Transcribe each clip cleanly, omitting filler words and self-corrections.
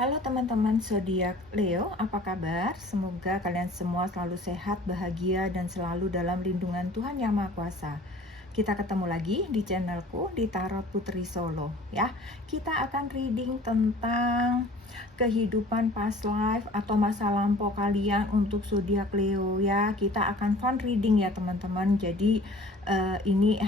Halo teman-teman zodiak Leo, apa kabar? Semoga kalian semua selalu sehat, bahagia, dan selalu dalam lindungan Tuhan Yang Maha Kuasa. Kita ketemu lagi di channelku di Tarot Putri Solo ya. Kita akan reading tentang kehidupan past life atau masa lampau kalian untuk zodiak Leo ya. Kita akan fun reading ya teman-teman. Jadi ini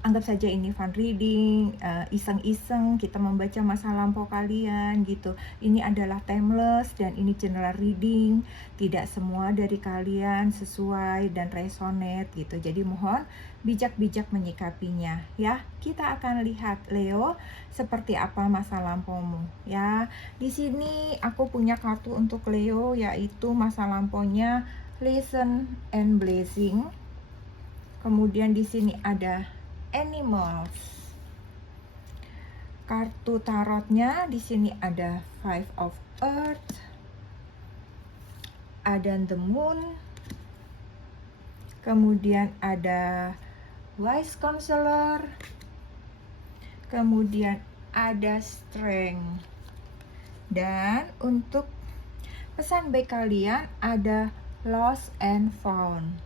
anggap saja ini fun reading, iseng-iseng kita membaca masa lampau kalian gitu. Ini adalah timeless dan ini general reading. Tidak semua dari kalian sesuai dan resonate gitu. Jadi mohon bijak-bijak menyikapinya ya. Kita akan lihat Leo seperti apa masa lampaumu ya. Di sini aku punya kartu untuk Leo yaitu masa lampaunya lesson and blessing. Kemudian di sini ada animals. Kartu tarotnya di sini ada Five of Earth, ada the Moon, kemudian ada Wise Counselor, kemudian ada Strength, dan untuk pesan baik kalian ada Lost and Found.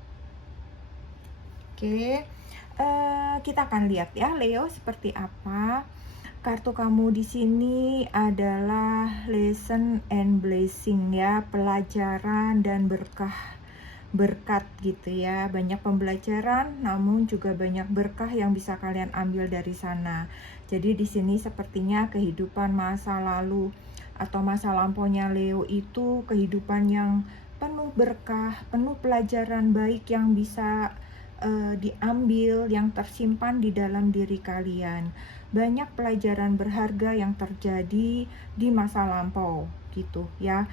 Oke. Kita akan lihat ya Leo seperti apa. Kartu kamu di sini adalah lesson and blessing ya, pelajaran dan berkat gitu ya. Banyak pembelajaran namun juga banyak berkah yang bisa kalian ambil dari sana. Jadi di sini sepertinya kehidupan masa lalu atau masa lampaunya Leo itu kehidupan yang penuh berkah, penuh pelajaran baik yang bisa diambil, yang tersimpan di dalam diri kalian. Banyak pelajaran berharga yang terjadi di masa lampau gitu ya.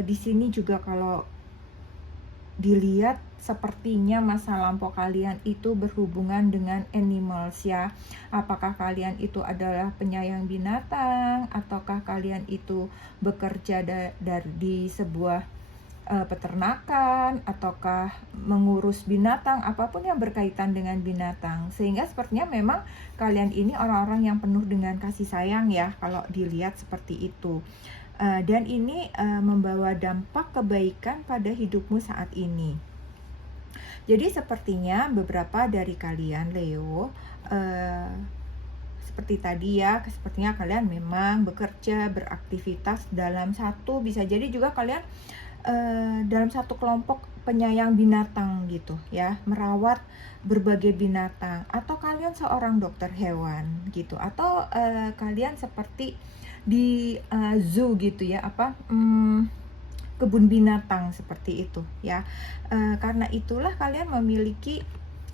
Di sini juga kalau dilihat sepertinya masa lampau kalian itu berhubungan dengan animals ya. Apakah kalian itu adalah penyayang binatang ataukah kalian itu bekerja di sebuah peternakan ataukah mengurus binatang, apapun yang berkaitan dengan binatang. Sehingga sepertinya memang kalian ini orang-orang yang penuh dengan kasih sayang ya kalau dilihat seperti itu. Dan ini membawa dampak kebaikan pada hidupmu saat ini. Jadi sepertinya beberapa dari kalian Leo seperti tadi ya, sepertinya kalian memang bekerja, beraktivitas dalam satu, bisa jadi juga kalian dalam satu kelompok penyayang binatang gitu ya, merawat berbagai binatang, atau kalian seorang dokter hewan gitu, atau kalian seperti di zoo gitu ya, kebun binatang seperti itu ya. Karena itulah kalian memiliki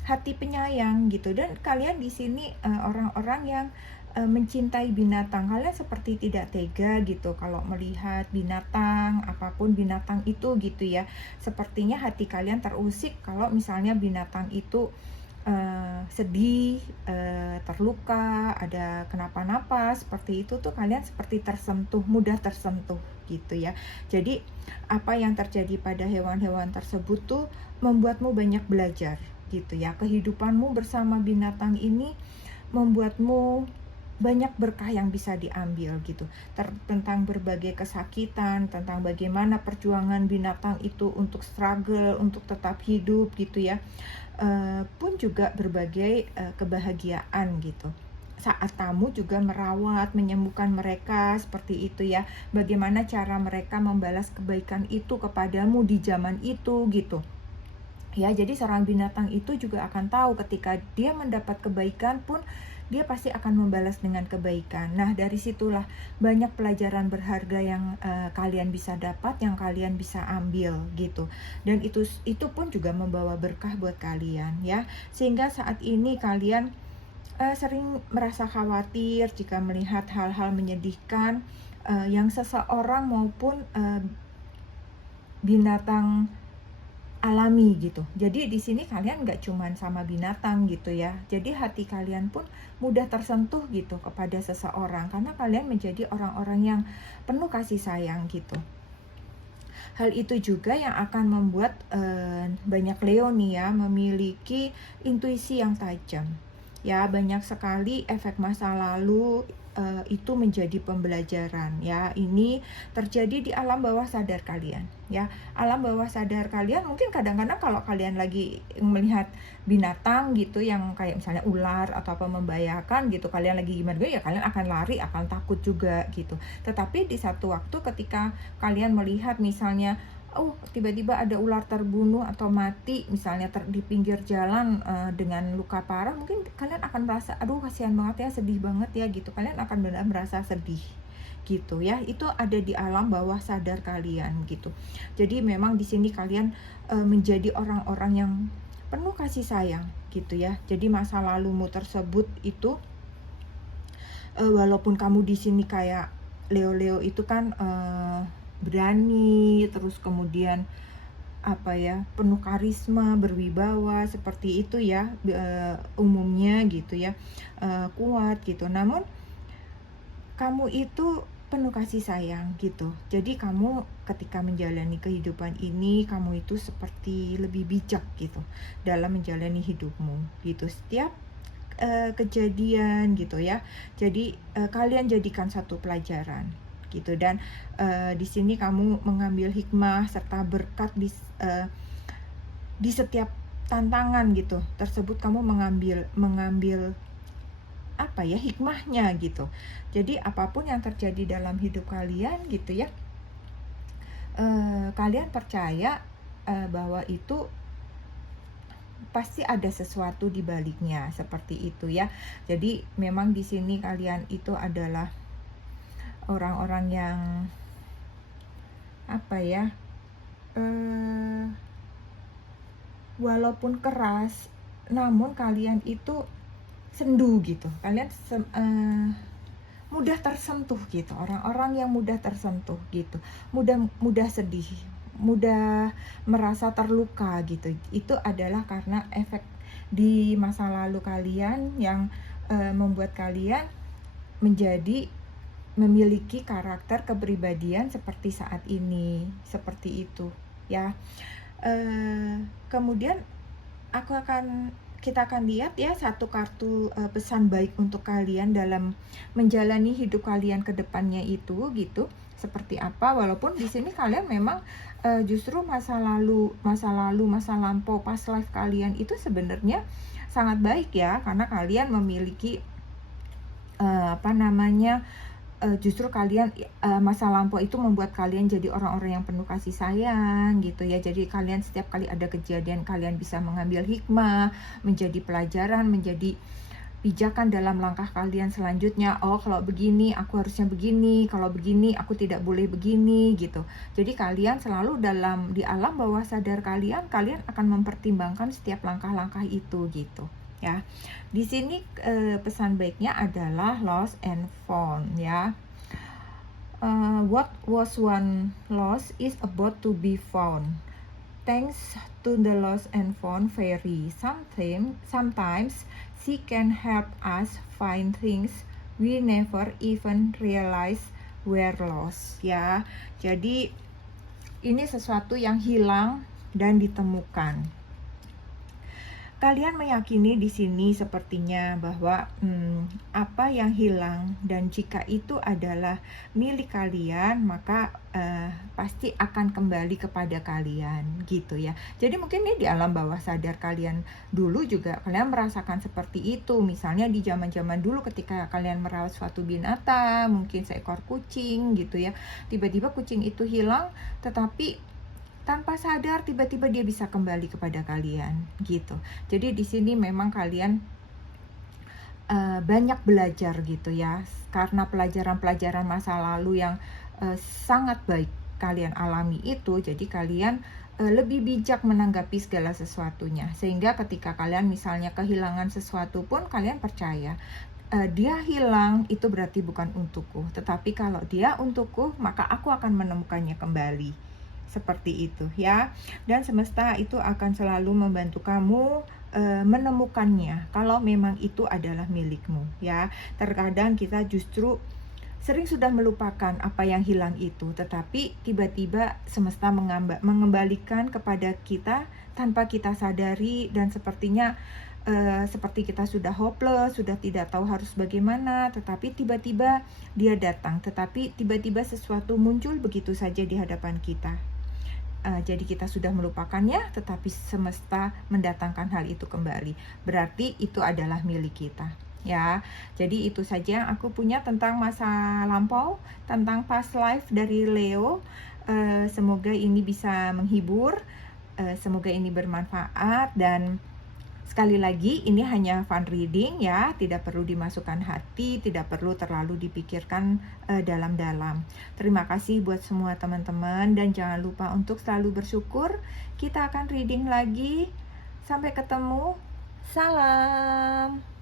hati penyayang gitu, dan kalian di sini orang-orang yang mencintai binatang. Kalian seperti tidak tega gitu kalau melihat binatang, apapun binatang itu gitu ya. Sepertinya hati kalian terusik kalau misalnya binatang itu sedih, terluka, ada kenapa-napa seperti itu tuh kalian seperti tersentuh, mudah tersentuh gitu ya. Jadi apa yang terjadi pada hewan-hewan tersebut tuh membuatmu banyak belajar gitu ya. Kehidupanmu bersama binatang ini membuatmu banyak berkah yang bisa diambil gitu, tentang berbagai kesakitan, tentang bagaimana perjuangan binatang itu untuk struggle, untuk tetap hidup gitu ya, pun juga berbagai kebahagiaan gitu saat kamu juga merawat, menyembuhkan mereka seperti itu ya. Bagaimana cara mereka membalas kebaikan itu kepadamu di zaman itu gitu ya. Jadi seorang binatang itu juga akan tahu ketika dia mendapat kebaikan pun dia pasti akan membalas dengan kebaikan. Nah, dari situlah banyak pelajaran berharga yang kalian bisa dapat, yang kalian bisa ambil gitu. Dan itu pun juga membawa berkah buat kalian ya. Sehingga saat ini kalian sering merasa khawatir jika melihat hal-hal menyedihkan yang seseorang maupun binatang alami gitu. Jadi di sini kalian nggak cuman sama binatang gitu ya. Jadi hati kalian pun mudah tersentuh gitu kepada seseorang karena kalian menjadi orang-orang yang penuh kasih sayang gitu. Hal itu juga yang akan membuat banyak Leo nih ya memiliki intuisi yang tajam. Ya, banyak sekali efek masa lalu itu menjadi pembelajaran ya. Ini terjadi di alam bawah sadar kalian ya. Alam bawah sadar kalian mungkin kadang-kadang kalau kalian lagi melihat binatang gitu yang kayak misalnya ular atau apa membahayakan gitu, kalian lagi gimana ya kalian akan lari, akan takut juga gitu. Tetapi di satu waktu ketika kalian melihat misalnya tiba-tiba ada ular terbunuh atau mati misalnya di pinggir jalan dengan luka parah, mungkin kalian akan merasa aduh kasihan banget ya, sedih banget ya gitu. Kalian akan benar merasa sedih gitu ya. Itu ada di alam bawah sadar kalian gitu. Jadi memang di sini kalian menjadi orang-orang yang penuh kasih sayang gitu ya. Jadi masa lalumu tersebut itu walaupun kamu di sini kayak Leo itu kan berani, terus kemudian apa ya, penuh karisma, berwibawa seperti itu ya, umumnya gitu ya, kuat gitu. Namun kamu itu penuh kasih sayang gitu. Jadi kamu ketika menjalani kehidupan ini, kamu itu seperti lebih bijak gitu dalam menjalani hidupmu gitu. Setiap kejadian gitu ya. Jadi kalian jadikan satu pelajaran gitu, dan di sini kamu mengambil hikmah serta berkat di setiap tantangan gitu tersebut. Kamu mengambil apa ya, hikmahnya gitu. Jadi apapun yang terjadi dalam hidup kalian gitu ya, kalian percaya bahwa itu pasti ada sesuatu di baliknya, seperti itu ya. Jadi memang di sini kalian itu adalah orang-orang yang apa ya, walaupun keras namun kalian itu sendu gitu. Kalian mudah tersentuh gitu, orang-orang yang mudah tersentuh gitu, mudah sedih, mudah merasa terluka gitu. Itu adalah karena efek di masa lalu kalian yang membuat kalian memiliki karakter kepribadian seperti saat ini, seperti itu ya. Kemudian kita akan lihat ya satu kartu pesan baik untuk kalian dalam menjalani hidup kalian ke depannya itu gitu seperti apa. Walaupun di sini kalian memang justru masa lampau past life kalian itu sebenarnya sangat baik ya, karena kalian memiliki justru kalian masa lampau itu membuat kalian jadi orang-orang yang penuh kasih sayang gitu ya. Jadi kalian setiap kali ada kejadian kalian bisa mengambil hikmah, menjadi pelajaran, menjadi pijakan dalam langkah kalian selanjutnya. Oh, kalau begini aku harusnya begini, kalau begini aku tidak boleh begini gitu. Jadi kalian selalu di alam bawah sadar kalian akan mempertimbangkan setiap langkah-langkah itu gitu ya. Di sini pesan baiknya adalah lost and found ya. What was one lost is about to be found. Thanks to the lost and found fairy, sometimes she can help us find things we never even realize were lost ya. Jadi ini sesuatu yang hilang dan ditemukan. Kalian meyakini di sini sepertinya bahwa apa yang hilang dan jika itu adalah milik kalian, maka pasti akan kembali kepada kalian gitu ya. Jadi mungkin ini di alam bawah sadar kalian dulu juga kalian merasakan seperti itu. Misalnya di zaman-zaman dulu ketika kalian merawat suatu binatang, mungkin seekor kucing gitu ya. Tiba-tiba kucing itu hilang, tetapi tanpa sadar tiba-tiba dia bisa kembali kepada kalian gitu. Jadi di sini memang kalian banyak belajar gitu ya, karena pelajaran-pelajaran masa lalu yang sangat baik kalian alami itu. Jadi kalian lebih bijak menanggapi segala sesuatunya, sehingga ketika kalian misalnya kehilangan sesuatu pun kalian percaya dia hilang itu berarti bukan untukku, tetapi kalau dia untukku maka aku akan menemukannya kembali. Seperti itu ya. Dan semesta itu akan selalu membantu kamu menemukannya kalau memang itu adalah milikmu ya. Terkadang kita justru sering sudah melupakan apa yang hilang itu, tetapi tiba-tiba semesta mengembalikan kepada kita tanpa kita sadari, dan sepertinya seperti kita sudah hopeless, sudah tidak tahu harus bagaimana, tetapi tiba-tiba dia datang, tetapi tiba-tiba sesuatu muncul begitu saja di hadapan kita. Jadi kita sudah melupakannya, tetapi semesta mendatangkan hal itu kembali. Berarti itu adalah milik kita. Ya, jadi itu saja yang aku punya tentang masa lampau, tentang past life dari Leo. Semoga ini bisa menghibur, semoga ini bermanfaat, dan sekali lagi ini hanya fun reading ya, tidak perlu dimasukkan hati, tidak perlu terlalu dipikirkan dalam-dalam. Terima kasih buat semua teman-teman, dan jangan lupa untuk selalu bersyukur. Kita akan reading lagi. Sampai ketemu. Salam.